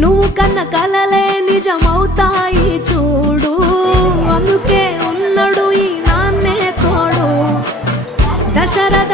నువ్వు కన్న కలలే నిజమవుతాయి చూడు, అందుకే ఉన్నాడు ఈ నాన్నే తోడు. దశరథ